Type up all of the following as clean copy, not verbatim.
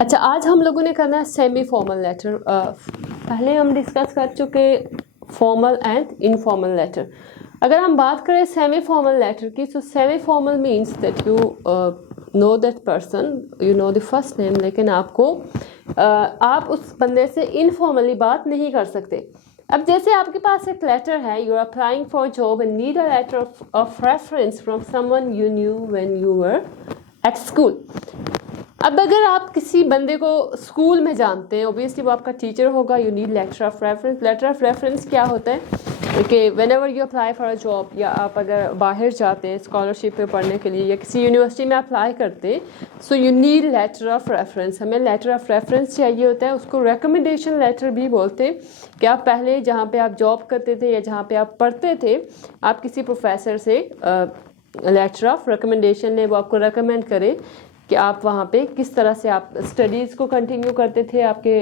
अच्छा, आज हम लोगों ने करना है सेमी फॉर्मल लेटर। पहले हम डिस्कस कर चुके फॉर्मल एंड इनफॉर्मल लेटर। अगर हम बात करें सेमी फॉर्मल लेटर की, तो semi formal means that you know that person, you know the first name, लेकिन आप उस बंदे से इनफॉर्मली बात नहीं कर सकते। अब जैसे आपके पास एक लेटर है, you are applying for job and need a letter of reference from someone you knew when you were at school. अब अगर आप किसी बंदे को स्कूल में जानते हैं, ऑब्वियसली वो आपका टीचर होगा, you need letter of reference. Letter of reference क्या होता है कि whenever you apply for a job, या आप अगर बाहर जाते हैं स्कॉलरशिप पे पढ़ने के लिए या किसी यूनिवर्सिटी में अप्लाई करते हैं, so you need letter of reference. हमें लेटर ऑफ रेफरेंस चाहिए होता है, उसको रिकमेंडेशन लेटर भी बोलते हैं। कि आप पहले जहाँ पे आप जॉब करते थे या जहाँ पे आप पढ़ते थे, आप किसी प्रोफेसर से लेटर ऑफ रिकमेंडेशन ने वो आपको रिकमेंड करे कि आप वहाँ पे किस तरह से आप स्टडीज़ को कंटिन्यू करते थे। आपके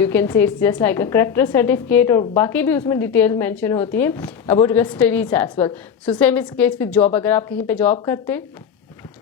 you can say it's just like a character certificate, और बाकी भी उसमें डिटेल मेंशन होती है about your studies as well. So same is case with job, अगर आप कहीं पे जॉब करते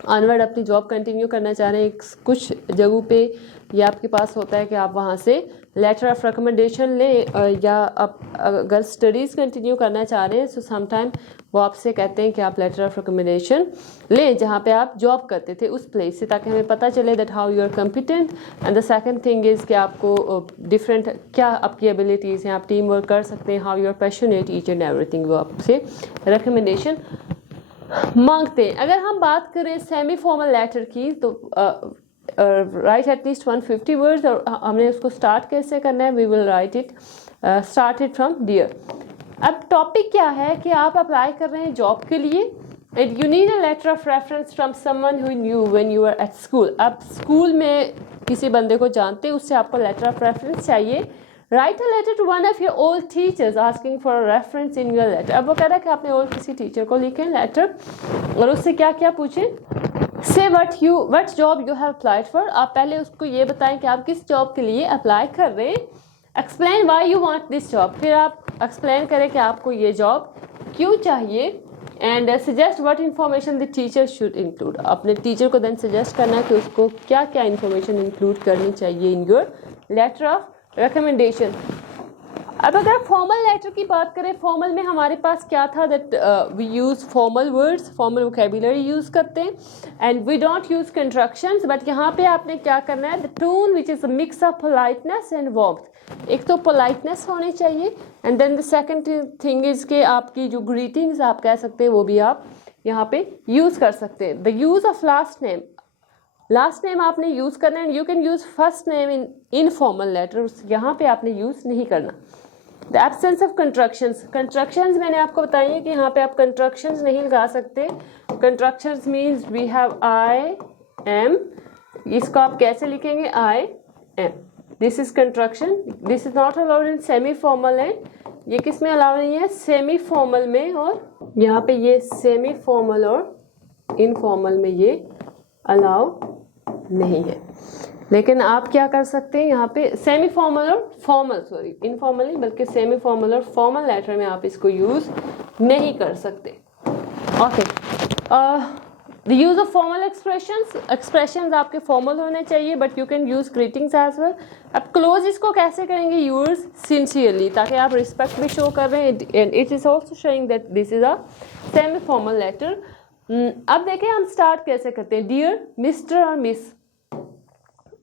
ऑनवर्ड अपनी जॉब कंटिन्यू करना चाह रहे हैं कुछ जगहों पे, या आपके पास होता है कि आप वहाँ से लेटर ऑफ रिकमेंडेशन लें, या आप अगर स्टडीज़ कंटिन्यू करना चाह रहे हैं, सो समटाइम वो आपसे कहते हैं कि आप लेटर ऑफ रिकमेंडेशन लें जहाँ पे आप जॉब करते थे उस प्लेस से, ताकि हमें पता चले that how you are competent. And the second thing is कि आपको डिफरेंट क्या आपकी एबिलिटीज़ हैं, आप टीम वर्क कर सकते हैं, how you are passionate each and everything, वो आपसे रिकमेंडेशन मांगते हैं। अगर हम बात करें सेमी फॉर्मल लेटर की, तो राइट एटलीस्ट 150 वर्ड्स, और हमने उसको स्टार्ट कैसे करना है, we will write it started from dear. अब टॉपिक क्या है कि आप अप्लाई कर रहे हैं जॉब के लिए, and you need a letter of reference from someone who knew when you are at school. आप स्कूल में किसी बंदे को जानते हैं, उससे आपको लेटर ऑफ रेफरेंस चाहिए। Write a letter to one of your old teachers asking for a reference in your letter. अब वो कह रहा है कि आपने ओल्ड किसी टीचर को लिखें लेटर, और उससे क्या क्या पूछें। से what job you have applied for. आप पहले उसको ये बताएं कि आप किस जॉब के लिए अप्लाई कर रहे हैं। Explain why you want this job, फिर आप एक्सप्लेन करें कि आपको ये जॉब क्यों चाहिए। And suggest what information the teacher should include. अपने टीचर को देन सजेस्ट करना है कि उसको क्या क्या इन्फॉर्मेशन इंक्लूड करनी चाहिए in your letter of recommendation. अब अगर फॉर्मल लेटर की बात करें, फॉर्मल में हमारे पास क्या था, that we use formal words, formal vocabulary use करते हैं, and we don't use constructions. But यहाँ पे आपने क्या करना है, the tone which is a mix of politeness and warmth. एक तो पोलाइटनेस होनी चाहिए, and then the second thing is कि आपकी जो ग्रीटिंग्स आप कह सकते हैं वो भी आप यहाँ पे यूज़ कर सकते हैं। The use of last name आपने यूज़ करना है। You can use first name in formal letter, यहाँ पे आपने यूज़ नहीं करना। द एब्सेंस ऑफ कंस्ट्रक्शंस मैंने आपको बताई है कि यहाँ पे आप कंस्ट्रक्शंस नहीं लगा सकते। Constructions means we have I am, इसको आप कैसे लिखेंगे, I am, this is construction. This is not allowed in semi formal है, ये किस में अलाउ नहीं है, सेमी फॉर्मल में, और यहाँ पे ये सेमी फॉर्मल और इनफॉर्मल में ये अलाउ नहीं है। लेकिन आप क्या कर सकते हैं, यहाँ पे सेमी फॉर्मल और फॉर्मल, सॉरी इनफॉर्मल नहीं बल्कि सेमी फॉर्मल और फॉर्मल लेटर में आप इसको यूज़ नहीं कर सकते। Okay, the use of formal expressions आपके फॉर्मल होने चाहिए, but you can use greetings as well. अब क्लोज इसको कैसे करेंगे, यूज़ सिंसियरली, ताकि आप रिस्पेक्ट भी शो कर रहे हैं, and it is also showing that this is a semi formal letter. अब देखें हम स्टार्ट कैसे करते हैं, डियर मिस्टर और मिस।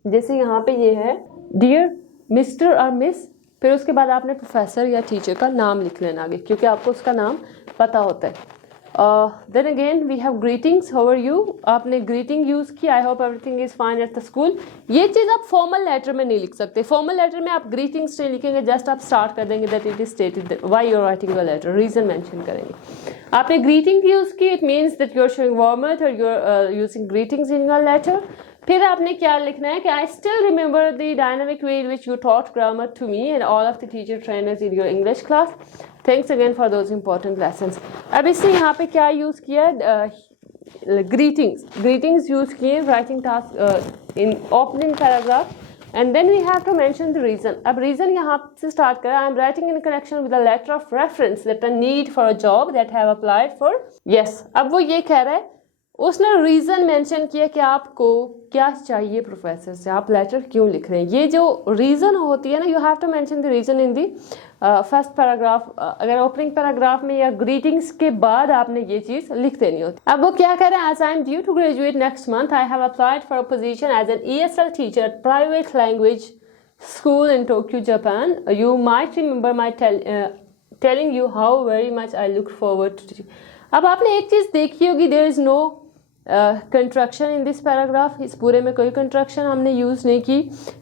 जैसे यहाँ पे ये है डियर मिस्टर और मिस, फिर उसके बाद आपने प्रोफेसर या टीचर का नाम लिख लेना आगे, क्योंकि आपको उसका नाम पता होता है। Then again we have greetings, how are you, आपने ग्रीटिंग यूज़ की, I hope everything is fine at the school. ये चीज़ आप फॉर्मल लेटर में नहीं लिख सकते। फॉर्मल लेटर में आप ग्रीटिंग्स नहीं लिखेंगे, जस्ट आप स्टार्ट कर देंगे that it is stated why you are writing your letter, reason mention करेंगे। आपने ग्रीटिंग यूज़ की, it means that you are showing warmth और you are using greetings in your letter. फिर आपने क्या लिखना है कि I still remember the dynamic way in which you taught grammar to me and all of the teacher trainers in your English class, thanks again for those important lessons. अब इससे यहाँ पे क्या यूज़ किया, ग्रीटिंग्स यूज़ किए writing task in opening paragraph, and then we have to mention the reason. अब reason यहाँ से स्टार्ट करें, I am writing in connection with a letter of reference that I need for a job that have applied for. Yes, अब वो ये कह रहा है उसने रीज़न मेंशन किया कि आपको क्या चाहिए प्रोफेसर से, आप लेटर क्यों लिख रहे हैं। ये जो रीज़न होती है ना, you have to mention the reason in the first paragraph. अगर ओपनिंग पैराग्राफ में या ग्रीटिंग्स के बाद आपने ये चीज़ लिख देनी होती। अब वो क्या कह रहे हैं, as I am due to graduate next month, I have applied for a position as an ESL teacher private language school in Tokyo Japan. You might remember my telling you how very much I look forward to. अब आपने एक चीज़ देखी होगी, there is no construction in this paragraph. इस पूरे में कोई कंस्ट्रक्शन हमने यूज़ नहीं की।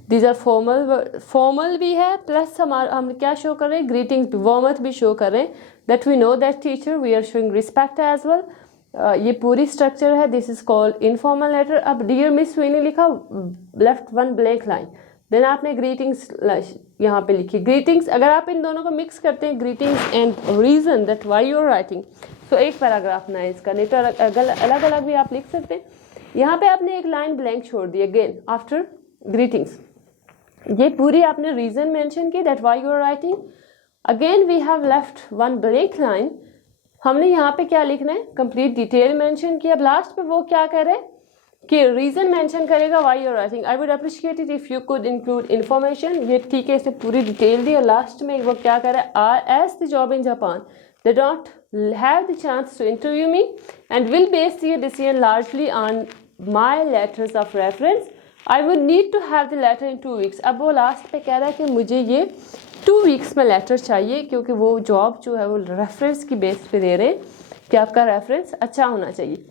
दीज आर फॉर्मल भी है, प्लस हम क्या शो कर रहे हैं, ग्रीटिंग्स भी, वार्मथ भी शो कर रहे हैं, that we know that teacher, we are showing respect as well. ये पूरी स्ट्रक्चर है, this is called informal letter. अब डियर मिस वीनी लिखा, left one blank line, then आपने ग्रीटिंग्स यहाँ पे लिखी। ग्रीटिंग्स अगर आप इन दोनों को मिक्स करते हैं, greetings and reason that why you are writing, तो एक पैराग्राफ ना है इसका, नहीं तो अलग अलग भी आप लिख सकते हैं। यहाँ पे आपने एक लाइन ब्लैंक छोड़ दी, अगेन आफ्टर ग्रीटिंग्स। ये पूरी आपने रीजन मेंशन की, that why you are writing. Again we have left one blank line. हमने यहाँ पे क्या लिखना है, कंप्लीट डिटेल मेंशन की। अब लास्ट पे वो क्या कह रहे हैं कि रीजन मेंशन करेगा why you are writing. I would appreciate it if you could include information. ये ठीक है, इसने पूरी डिटेल दी। और लास्ट में वो क्या कह रहा है, as the job in Japan they don't have the chance to interview me and will base their decision largely on my letters of reference. I would need to have the letter in 2 weeks. अब वो last पे कह रहा है कि मुझे ये 2 weeks में लेटर चाहिए, क्योंकि वो जॉब जो है वो रेफरेंस की बेस पे दे रहे हैं कि आपका रेफरेंस अच्छा होना चाहिए।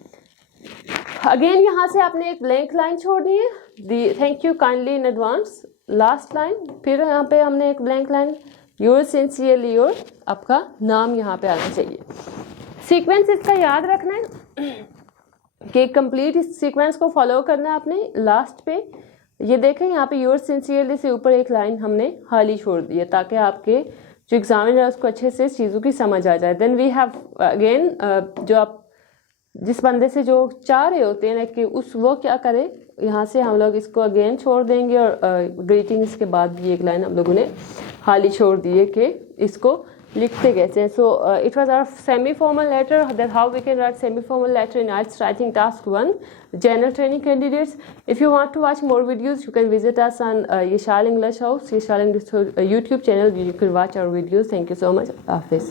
अगेन यहाँ से आपने एक ब्लैंक लाइन छोड़नी है, the thank you kindly in advance, last line. फिर यहाँ पे हमने एक blank line, your sincerely your, आपका नाम यहाँ पे आना चाहिए। सीक्वेंस इसका याद रखना है कि कंप्लीट इस सीक्वेंस को फॉलो करना है आपने। लास्ट पे ये देखें, यहाँ पे योर सिंसियरली से ऊपर एक लाइन हमने खाली छोड़ दी है, ताकि आपके जो एग्जामिनर है उसको अच्छे से चीज़ों की समझ आ जाए। देन वी हैव अगेन, जो आप जिस बंदे से जो चाह रहे होते हैं ना कि वो क्या करे, यहाँ से हम लोग इसको अगेन छोड़ देंगे। और ग्रीटिंग्स के बाद भी एक लाइन हम लोगों ने खाली छोड़ दी है कि इसको लिखते कैसे हैं। So it was our semi formal letter, that how we can write semi formal letter in IELTS writing task 1 general training candidates. If you want to watch more videos you can visit us on Yashal English house, Yashal English YouTube channel, you can watch our videos. Thank you so much, हाफिज़।